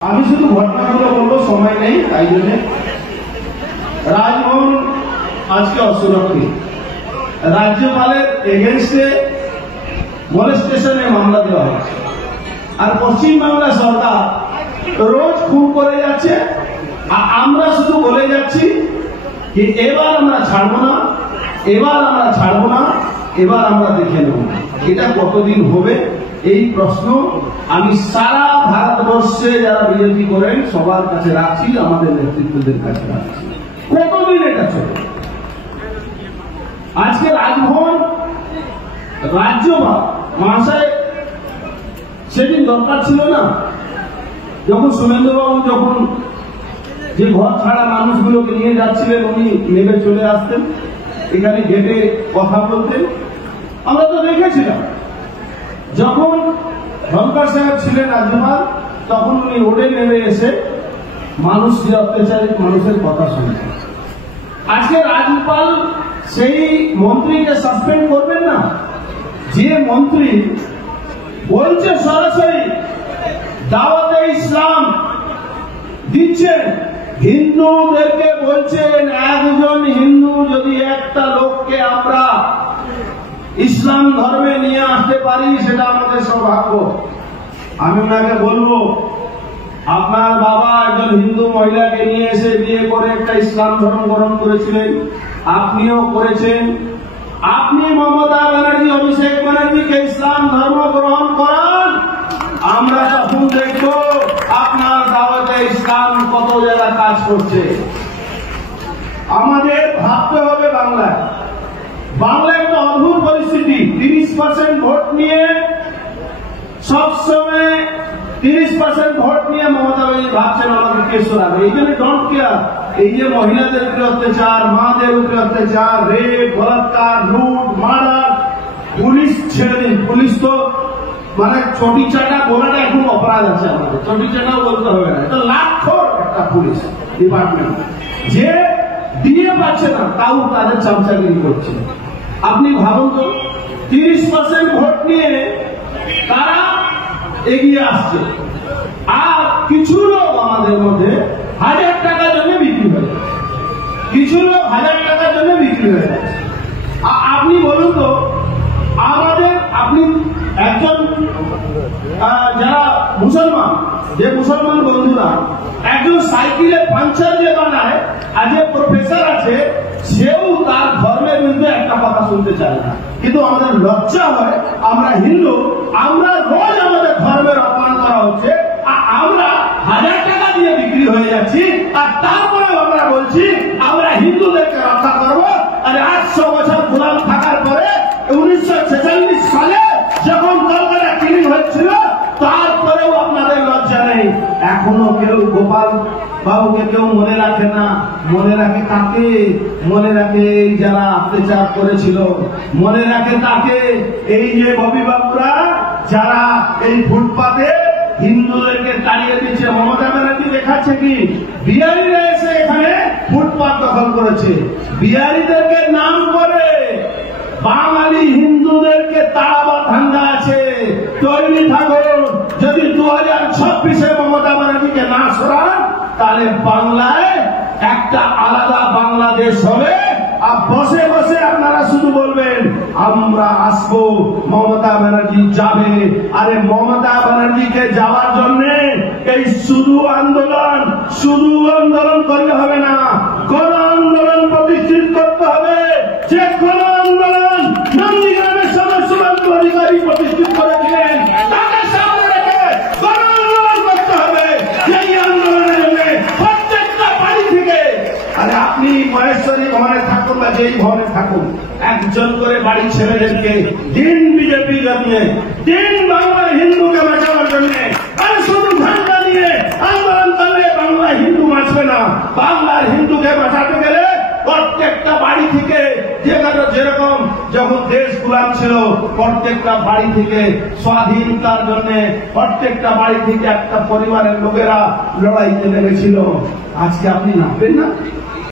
আমি শুধু ঘটনাগুলো বলবো, সময় নেই, তাই জন্য রাজভবন আজকে অসুরক্ষিত। রাজ্যপালের এগেনস্টে মলেস্টেশনে মামলা দেওয়া হচ্ছে, আর পশ্চিমবাংলা সরকার রোজ খুন করে যাচ্ছে। আর আমরা শুধু বলে যাচ্ছি যে এবার আমরা ছাড়বো না, এবার আমরা ছাড়বো না, এবার আমরা দেখে নেব। এটা কতদিন হবে এই প্রশ্ন আমি সারা ভারতবর্ষে যারা বিজেপি করেন সবার কাছে রাখছি, আমাদের নেতৃত্বদের কাছে রাখছি, কতদিন এটা চলবে। আজকে রাজভবন রাজ্যপাল মহাশয় সেদিন দরকার ছিল না, যখন শুভেন্দুবাবু যখন যে ঘর ছাড়া মানুষগুলোকে নিয়ে যাচ্ছিলেন উনি নেমে চলে আসতেন, এখানে গেটে কথা বলতেন। আমরা তো দেখেছিলাম যখন ধনকর সাহেব ছিলেন রাজ্যপাল, তখন উনি রোডে নেমে এসে মানুষ যে অত্যাচারিত মানুষের কথা শুনছেন। আজকে রাজ্যপাল সেই মন্ত্রীকে সাসপেন্ড করবেন না, যে মন্ত্রী বলছে সরাসরি দাওয়াতে ইসলাম দিচ্ছেন, হিন্দুদেরকে বলছেন একজন হিন্দু যদি একটা লোককে আমরা ইসলাম ধর্মে নিয়ে আসতে পারি সেটা আমাদের সৌভাগ্য। আমি ওনাকে বলবো, আপনার বাবা একজন হিন্দু মহিলাকে নিয়ে এসে বিয়ে করে একটা ইসলাম ধর্ম গ্রহণ করেছিলেন, আপনিও করেছেন। আপনি মমতা ব্যানার্জি, অভিষেক ব্যানার্জিকে ইসলাম ধর্ম গ্রহণ করান, আমরা তখন দেখব আপনার দাওয়াতে ইসলাম কত জায়গা কাজ করছে। আমাদের ভাবতে হবে বাংলায়। বাংলায় একটা অদ্ভুত পরিস্থিতি, 30% ভোট নিয়ে সবসময় 30% ভোট নিয়ে মমতা ব্যানার্জি ভাবছেন আমাকে কে সরাবে। এই জন্য ডোন্ট কেয়ার, এই যে মহিলাদের উপরে অত্যাচার, মাদের উপরে অত্যাচার, রেপ, বলাৎকার, লুট, মার্ডার, পুলিশ ছেড়ে দিন, পুলিশ তো মানে চটি চাটা বলাটা এখন অপরাধ আছে আমাদের, চটি চাটাও বলতে হবে না, এটা লাখর একটা পুলিশ ডিপার্টমেন্ট যে দিয়ে পাচ্ছে না তাও তাদের চামচাগিরি করছে। আপনি ভাবুন তো, 30% ভোট নিয়ে তারা এগিয়ে আসছে, আর কিছু লোক আমাদের মধ্যে 1000 টাকার জন্য বিক্রি হয়ে যাচ্ছে, কিছু লোক 1000 টাকার জন্য বিক্রি হয়ে যাচ্ছে। আপনি বলুন তো, আমাদের আপনি একজন যারা মুসলমান, যে মুসলমান বন্ধুরা একজন সাইকেলে পাঞ্চার যে বানায়, আর যে প্রফেসর আছে সেও তার ধর্মের বিরুদ্ধে একটা কথা শুনতে চায় না। কিন্তু আমাদের লজ্জা হয়, আমরা হিন্দু, আমরা রোজ আমাদের ধর্মের অপমান করা হচ্ছে, আর আমরা 1000 টাকা দিয়ে বিক্রি হয়ে যাচ্ছি, আর তারপরে আমরা বলছি আমরা হিন্দুদেরকে রক্ষা করবো। আর 800 বছর গোলাম থাকার পরে 1946 সালে যখন কলকাতা ক্লিন হচ্ছিল, তারপরেও আপনাদের লজ্জা নেই। এখনো কেউ গোপাল বাবুকে কেউ মনে রাখে না। মনে রাখে কাকে? মনে রাখে এই যারা অত্যাচার করেছিল, মনে রাখে তাকে এই যে ববি বাবুরা যারা এই ফুটপাতে হিন্দুদেরকে তাড়িয়ে দিচ্ছে। মমতা ব্যানার্জি দেখাচ্ছে কি বিহারিরা এসে এখানে ফুটপাত দখল করেছে, বিহারিদেরকে নাম করে বাঙালি হিন্দুদেরকে তাড়াবার ধান্দা আছে। তৈরি থাকুন, যদি 2026-এ মমতা ব্যানার্জিকে না সরান তাহলে বাংলায় একটা আলাদা বাংলাদেশ হবে। আর বসে বসে আপনারা শুধু বলবেন আমরা আসবো, মমতা ব্যানার্জি যাবে। আরে মমতা ব্যানার্জিকে যাওয়ার জন্য এই শুধু আন্দোলন করলে হবে না, গণ আন্দোলন প্রতিষ্ঠিত করতে হবে। যে গণ আন্দোলন নন্দীগ্রামের সময় শুভেন্দু অধিকারী প্রতিষ্ঠিত করেছিলেন, তাকে সামনে রেখে গণ আন্দোলন করতে হবে। এই আন্দোলনের জন্য প্রত্যেকটা বাড়ি থেকে, আরে আপনি মহেশ্বরী ভবনে থাকুন বা যেই ভবনে থাকুন, একজন করে বাড়ি ছেলেদেরকে দিন বিজেপি জমিয়ে দিন বাংলার হিন্দুকে বাঁচানোর জন্য। আরে শুধু ঝান্ডা নিয়ে আন্দোলন করলে বাংলা হিন্দু বাঁচবে না। বাংলার হিন্দুকে বাঁচাতে গেলে প্রত্যেকটা বাড়ি থেকে, যেরকম যখন দেশ গোলাম ছিল প্রত্যেকটা বাড়ি থেকে স্বাধীনতার জন্য প্রত্যেকটা বাড়ি থেকে একটা পরিবারের লোকেরা লড়াইতে নেমেছিল। আজকে আপনি নামবেন না?